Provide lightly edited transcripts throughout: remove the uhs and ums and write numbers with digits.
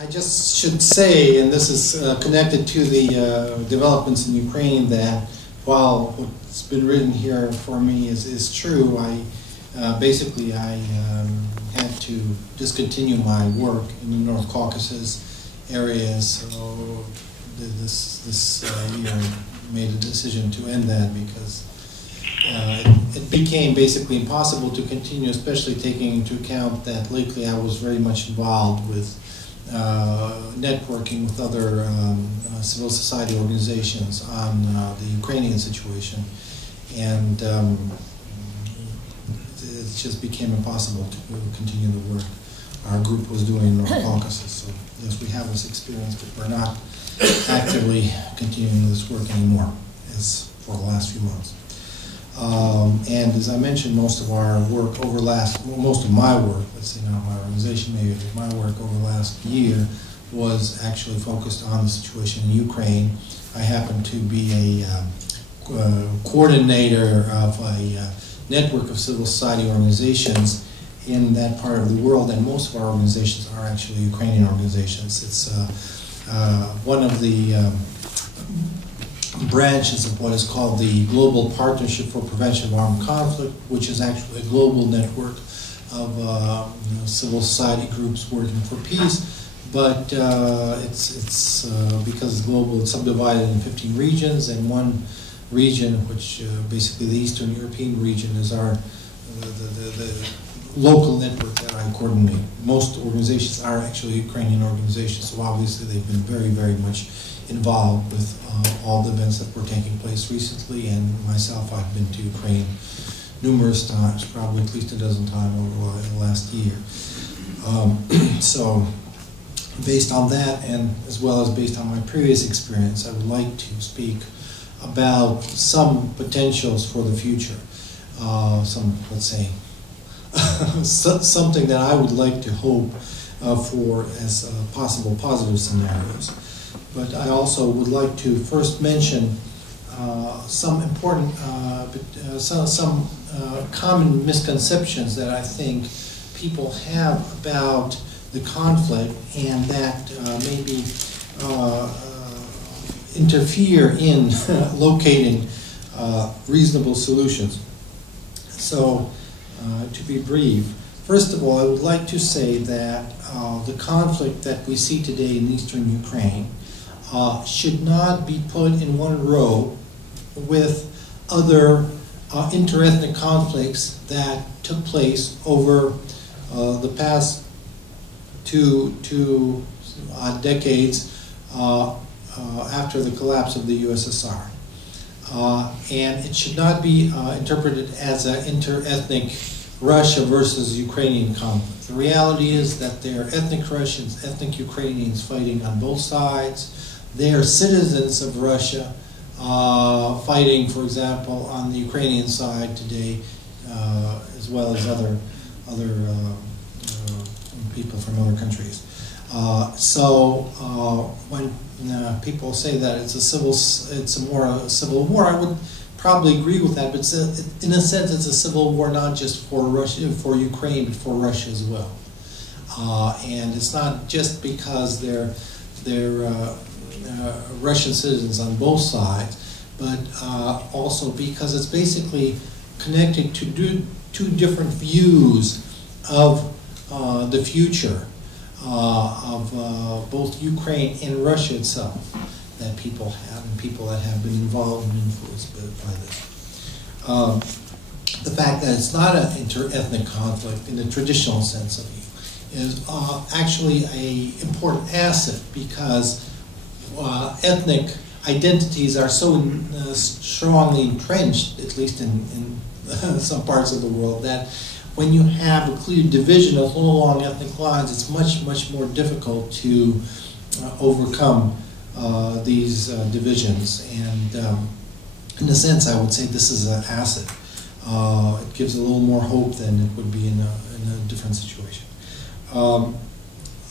I just should say, and this is connected to the developments in Ukraine, that while what's been written here for me is true, basically I had to discontinue my work in the North Caucasus areas. So this year made a decision to end that because it became basically impossible to continue, especially taking into account that lately I was very much involved with networking with other civil society organizations on the Ukrainian situation, and it just became impossible to continue the work our group was doing in North Caucasus. So yes, we have this experience, but we're not actively continuing this work anymore, as for the last few months. And as I mentioned, most of our work most of my work, let's say not my organization, maybe my work over the last year was actually focused on the situation in Ukraine. I happen to be a coordinator of a network of civil society organizations in that part of the world, and most of our organizations are actually Ukrainian organizations. It's one of the branches of what is called the Global Partnership for Prevention of Armed Conflict, which is actually a global network of civil society groups working for peace. But it's because it's global, it's subdivided in 15 regions, and one region, which basically the Eastern European region, is the local network that I coordinate. Most organizations are actually Ukrainian organizations, so obviously they've been very, very much involved with all the events that were taking place recently, and myself, I've been to Ukraine numerous times, probably at least a dozen times over the last year. So based on that, and as well as based on my previous experience, I would like to speak about some potentials for the future, some, let's say, something that I would like to hope for as possible positive scenarios. But I also would like to first mention some important, some common misconceptions that I think people have about the conflict, and that maybe interfere in locating reasonable solutions. So, to be brief, first of all, I would like to say that the conflict that we see today in eastern Ukraine should not be put in one row with other interethnic conflicts that took place over the past two decades after the collapse of the USSR. And it should not be interpreted as an interethnic Russia versus Ukrainian conflict. The reality is that there are ethnic Russians, ethnic Ukrainians fighting on both sides. They are citizens of Russia fighting, for example, on the Ukrainian side today, as well as other people from other countries. When people say that it's more a civil war, I would probably agree with that. But in a sense, it's a civil war not just for Russia, for Ukraine, but for Russia as well. And it's not just because they're Russian citizens on both sides, but also because it's basically connected to two different views of the future of both Ukraine and Russia itself that people have, and people that have been involved and influenced by this. The fact that it's not an inter-ethnic conflict in the traditional sense of it is actually an important asset, because ethnic identities are so strongly entrenched, at least in some parts of the world, that when you have a clear division along ethnic lines, it's much, much more difficult to overcome these divisions. And in a sense, I would say this is an asset. It gives a little more hope than it would be in a different situation.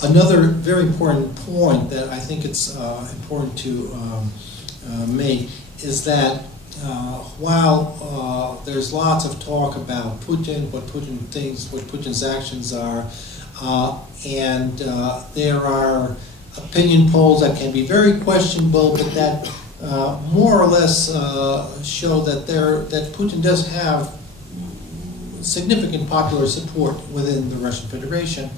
Another very important point that I think it's important to make is that while there's lots of talk about Putin, what Putin thinks, what Putin's actions are, and there are opinion polls that can be very questionable, but that more or less show that Putin does have significant popular support within the Russian Federation.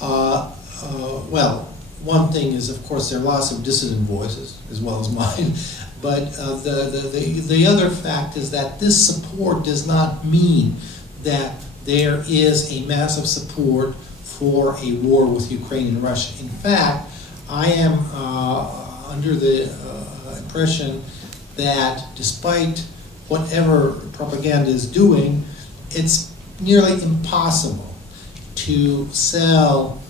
Well, one thing is, of course, there are lots of dissident voices, as well as mine, but the other fact is that this support does not mean that there is a massive support for a war with Ukraine and Russia. In fact, I am under the impression that despite whatever propaganda is doing, it's nearly impossible to sell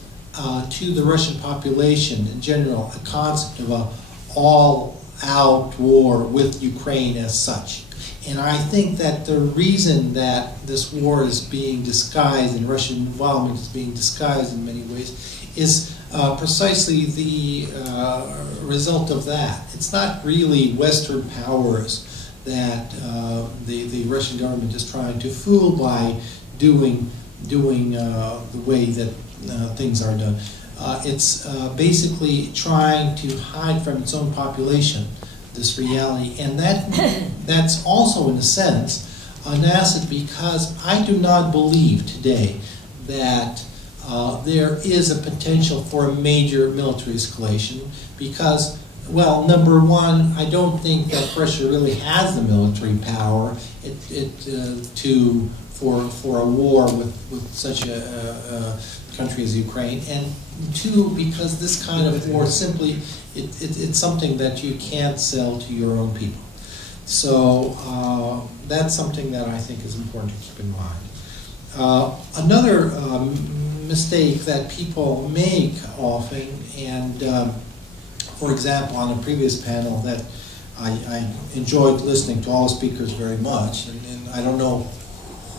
to the Russian population in general a concept of an all-out war with Ukraine as such. And I think that the reason that this war is being disguised and Russian involvement is being disguised in many ways is precisely the result of that. It's not really Western powers that the Russian government is trying to fool by doing the way that things are done. It's basically trying to hide from its own population this reality, and that's also, in a sense, an asset, because I do not believe today that there is a potential for a major military escalation, because, well, number one, I don't think that Russia really has the military power for a war with such a country as Ukraine, and two, because this kind of war simply, it's something that you can't sell to your own people. So that's something that I think is important to keep in mind. Another mistake that people make often, and for example, on a previous panel that I enjoyed listening to all the speakers very much, and I don't know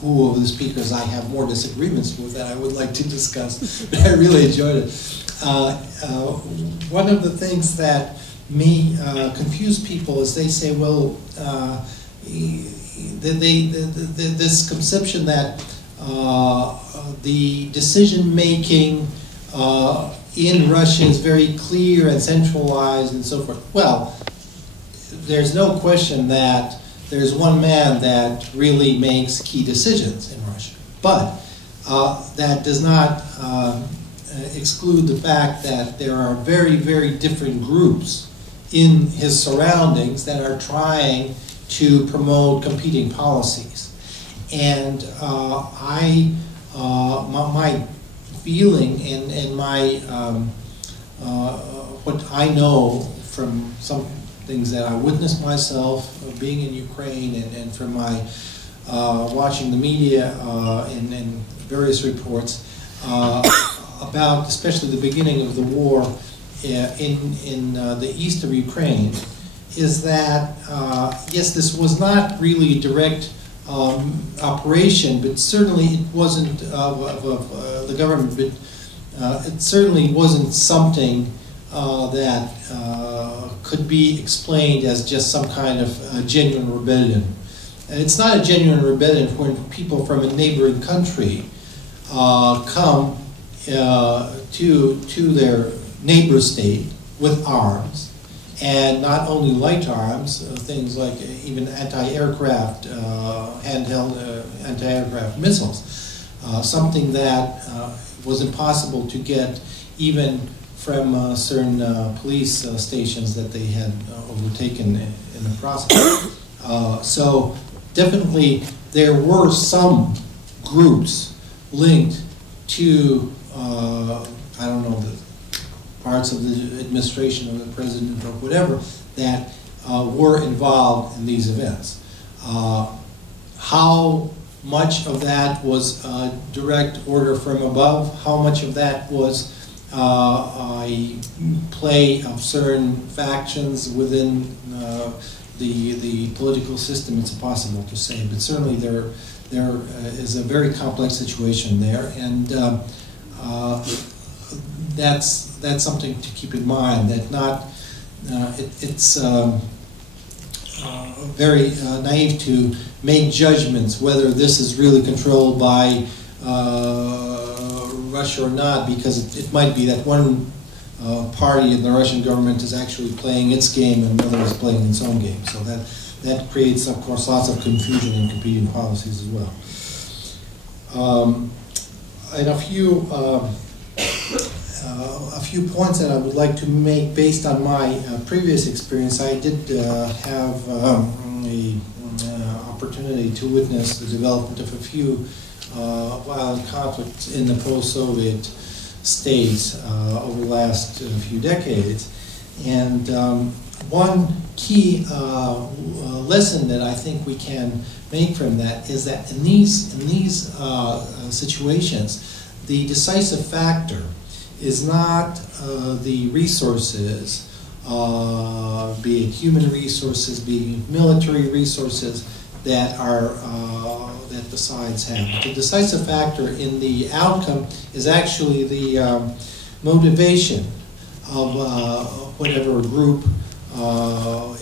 who of the speakers I have more disagreements with that I would like to discuss, but I really enjoyed it. One of the things that may confuse people is they say, well, this conception that the decision-making in Russia is very clear and centralized and so forth. Well, there's no question that there's one man that really makes key decisions in Russia. But that does not exclude the fact that there are very, very different groups in his surroundings that are trying to promote competing policies. And my feeling and my what I know from some things that I witnessed myself being in Ukraine and from my watching the media and various reports about especially the beginning of the war in the east of Ukraine, is that yes, this was not really a direct operation, but certainly it wasn't of the government, but it certainly wasn't something that could be explained as just some kind of genuine rebellion. And it's not a genuine rebellion when people from a neighboring country come to their neighbor state with arms, and not only light arms, things like even anti-aircraft, handheld anti-aircraft missiles, something that was impossible to get even from certain police stations that they had overtaken in the process. So definitely there were some groups linked to, I don't know, the parts of the administration or the president or whatever that were involved in these events. How much of that was direct order from above? How much of that was a play of certain factions within the political system? It's impossible to say, but certainly there is a very complex situation there, and that's something to keep in mind. That not it's very naive to make judgments whether this is really controlled by Russia or not, because it might be that one party in the Russian government is actually playing its game and another is playing its own game. So that creates, of course, lots of confusion in competing policies as well. And a few points that I would like to make based on my previous experience. I did have an opportunity to witness the development of a few violent conflicts in the post-Soviet states over the last few decades. And one key lesson that I think we can make from that is that in these situations, the decisive factor is not the resources, be it human resources, be it military resources that that the sides have. The decisive factor in the outcome is actually the motivation of whatever group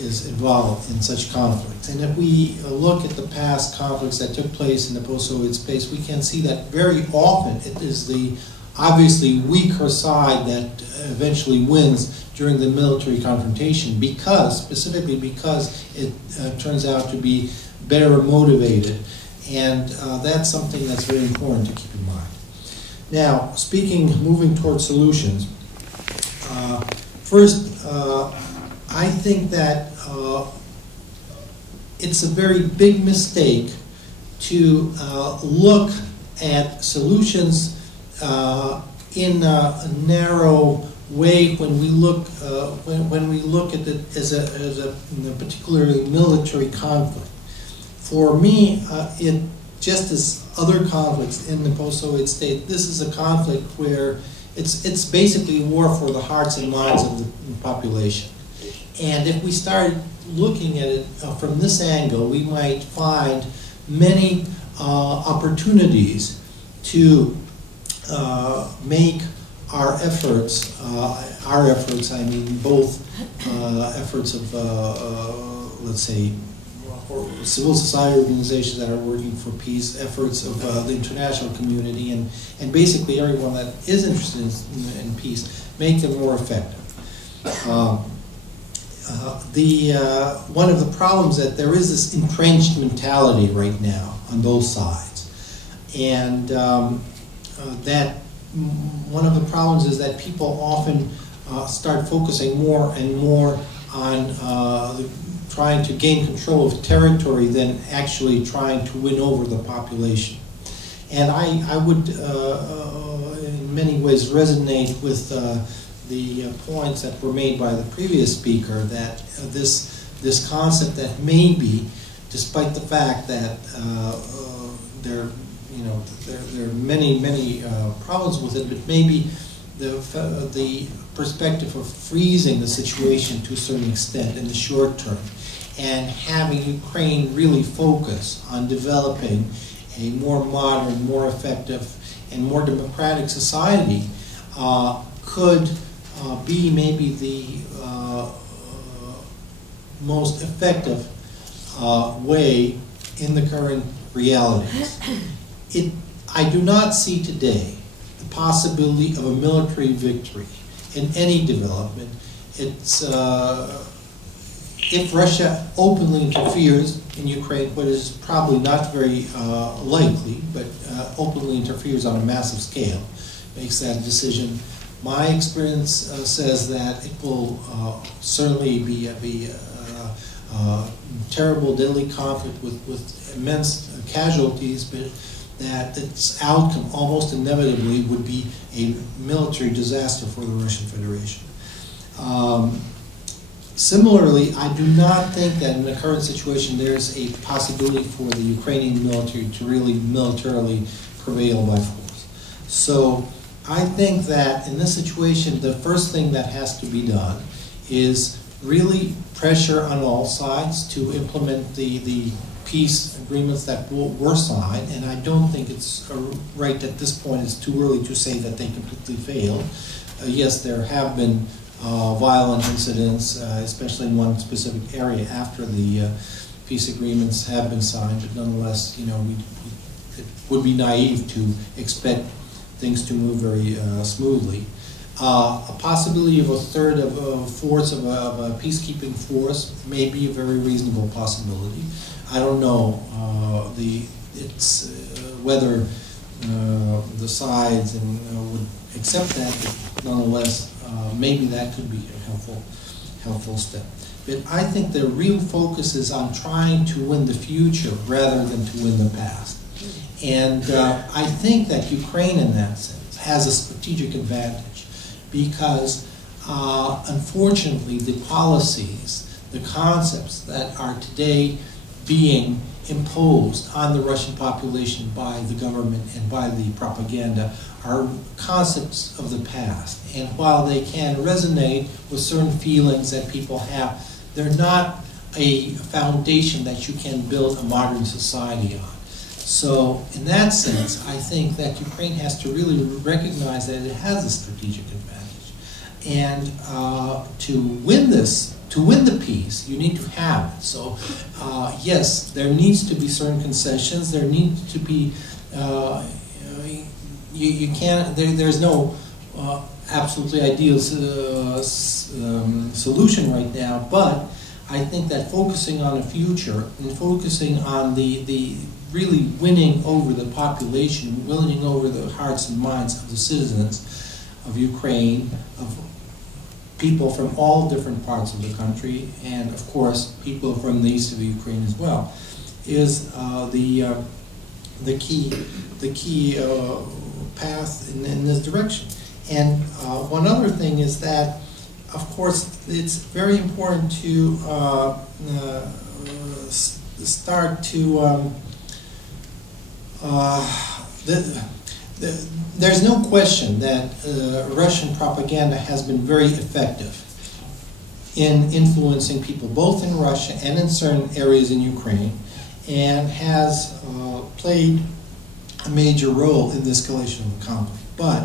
is involved in such conflicts. And if we look at the past conflicts that took place in the post-Soviet space, we can see that very often it is the obviously weaker side that eventually wins during the military confrontation, specifically because it turns out to be better motivated. And that's something that's very important to keep in mind. Now, moving towards solutions, first, I think that it's a very big mistake to look at solutions in a narrow way when we look at it as a particularly military conflict. For me, it just as other conflicts in the post-Soviet state, this is a conflict where it's basically a war for the hearts and minds of the population. And if we started looking at it from this angle, we might find many opportunities to make our efforts, I mean both efforts of, let's say, civil society organizations that are working for peace, efforts of the international community, and basically everyone that is interested in peace, make them more effective. One of the problems that there is this entrenched mentality right now on both sides, and that one of the problems is that people often start focusing more and more on trying to gain control of territory than actually trying to win over the population. And I would in many ways resonate with the points that were made by the previous speaker, that this concept that maybe, despite the fact that there are many problems with it, but maybe the perspective of freezing the situation to a certain extent in the short term, and having Ukraine really focus on developing a more modern, more effective, and more democratic society could be maybe the most effective way in the current realities. I do not see today the possibility of a military victory in any development. If Russia openly interferes in Ukraine, what is probably not very likely, but openly interferes on a massive scale, makes that decision. My experience says that it will certainly be a terrible, deadly conflict with immense casualties, but that its outcome almost inevitably would be a military disaster for the Russian Federation. Similarly, I do not think that in the current situation there's a possibility for the Ukrainian military to really militarily prevail by force. So I think that in this situation, the first thing that has to be done is really pressure on all sides to implement the peace agreements that were signed, and I don't think it's right at this point, it's too early to say that they completely failed. Yes, there have been violent incidents, especially in one specific area after the peace agreements have been signed, but nonetheless, it would be naive to expect things to move very smoothly. A possibility of a third of a force of a peacekeeping force may be a very reasonable possibility. I don't know whether the sides would accept that, but nonetheless, maybe that could be a helpful step. But I think the real focus is on trying to win the future rather than to win the past. And I think that Ukraine, in that sense, has a strategic advantage because, unfortunately, the policies, the concepts that are today being imposed on the Russian population by the government and by the propaganda are concepts of the past. And while they can resonate with certain feelings that people have, they're not a foundation that you can build a modern society on. So in that sense, I think that Ukraine has to really recognize that it has a strategic advantage. And to win the peace, you need to have it. So yes, there needs to be certain concessions. There needs to be, you can't, there's no absolutely ideal solution right now, but I think that focusing on the future and focusing on the really winning over the population, winning over the hearts and minds of the citizens of Ukraine, of people from all different parts of the country, and of course people from the east of Ukraine as well, is the key path in this direction. And one other thing is that, of course, it's very important to start to there's no question that Russian propaganda has been very effective in influencing people both in Russia and in certain areas in Ukraine, and has played a major role in the escalation of the conflict. But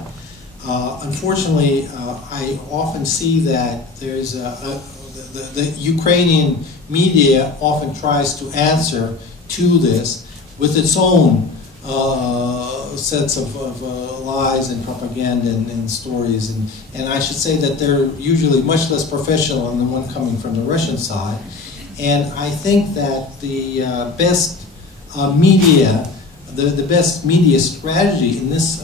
unfortunately, I often see that there's the Ukrainian media often tries to answer to this with its own sets of lies and propaganda and stories, and I should say that they're usually much less professional than the one coming from the Russian side. And I think that the best media, the best media strategy in this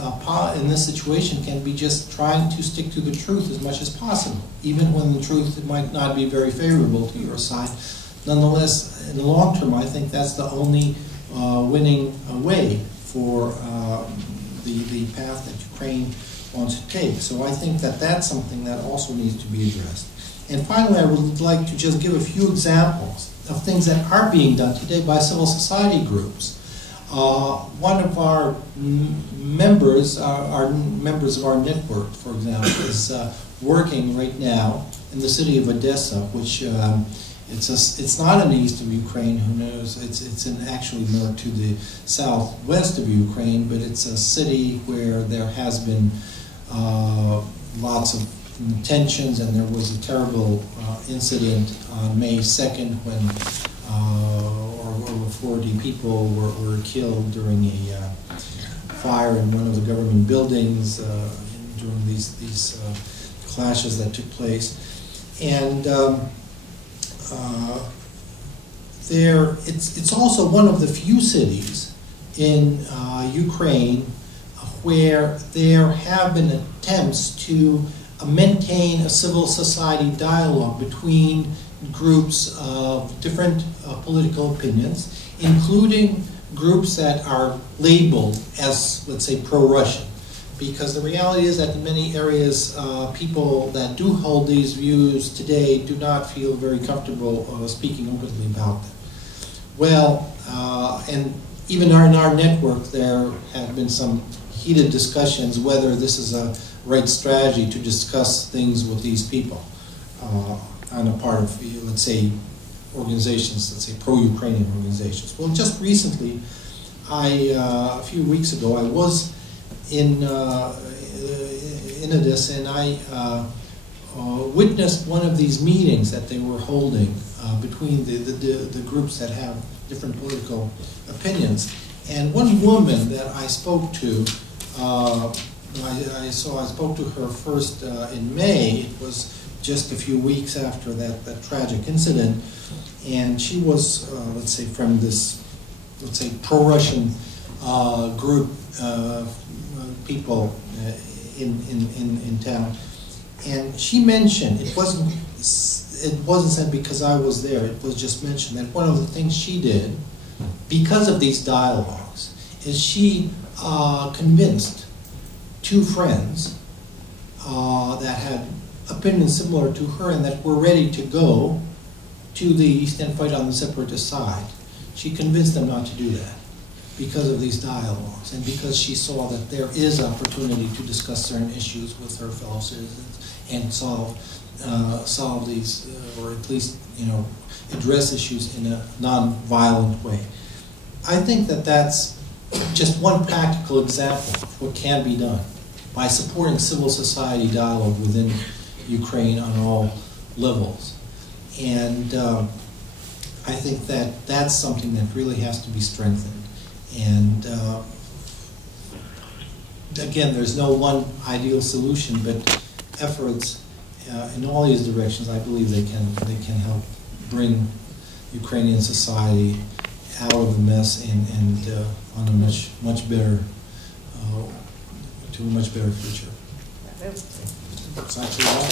situation can be just trying to stick to the truth as much as possible, even when the truth might not be very favorable to your side. Nonetheless, in the long term, I think that's the only winning way for the path that Ukraine wants to take. So I think that that's something that also needs to be addressed. And finally, I would like to just give a few examples of things that are being done today by civil society groups. One of our members of our network, for example, is working right now in the city of Odesa, which it's not in the east of Ukraine. Who knows? It's actually more to the southwest of Ukraine, but it's a city where there has been lots of tensions, and there was a terrible incident on May 2nd when over 40 people were killed during a fire in one of the government buildings during these clashes that took place. And it's also one of the few cities in Ukraine where there have been attempts to maintain a civil society dialogue between groups of different political opinions, including groups that are labeled as, let's say, pro-Russian. Because the reality is that in many areas, people that do hold these views today do not feel very comfortable speaking openly about them. Well, and even in our network, there have been some heated discussions whether this is a right strategy to discuss things with these people on a part of, let's say, organizations, let's say pro-Ukrainian organizations. Well, just recently, a few weeks ago, I was in Odesa, and I witnessed one of these meetings that they were holding between the groups that have different political opinions. And one woman that I spoke to I spoke to her first in May. It was just a few weeks after that tragic incident, and she was, let's say, from this, let's say, pro-Russian group people in town, and she mentioned it wasn't said because I was there. It was just mentioned that one of the things she did, because of these dialogues, is she convinced two friends that had opinions similar to her and that were ready to go to the east and fight on the separatist side. She convinced them not to do that because of these dialogues and because she saw that there is opportunity to discuss certain issues with her fellow citizens and solve these, or at least, you know, address issues in a non-violent way. I think that that's just one practical example of what can be done by supporting civil society dialogue within Ukraine on all levels. And I think that that's something that really has to be strengthened. And again, there's no one ideal solution, but efforts in all these directions, I believe they can help bring Ukrainian society out of the mess and on a much better to a much better future. That's actually all.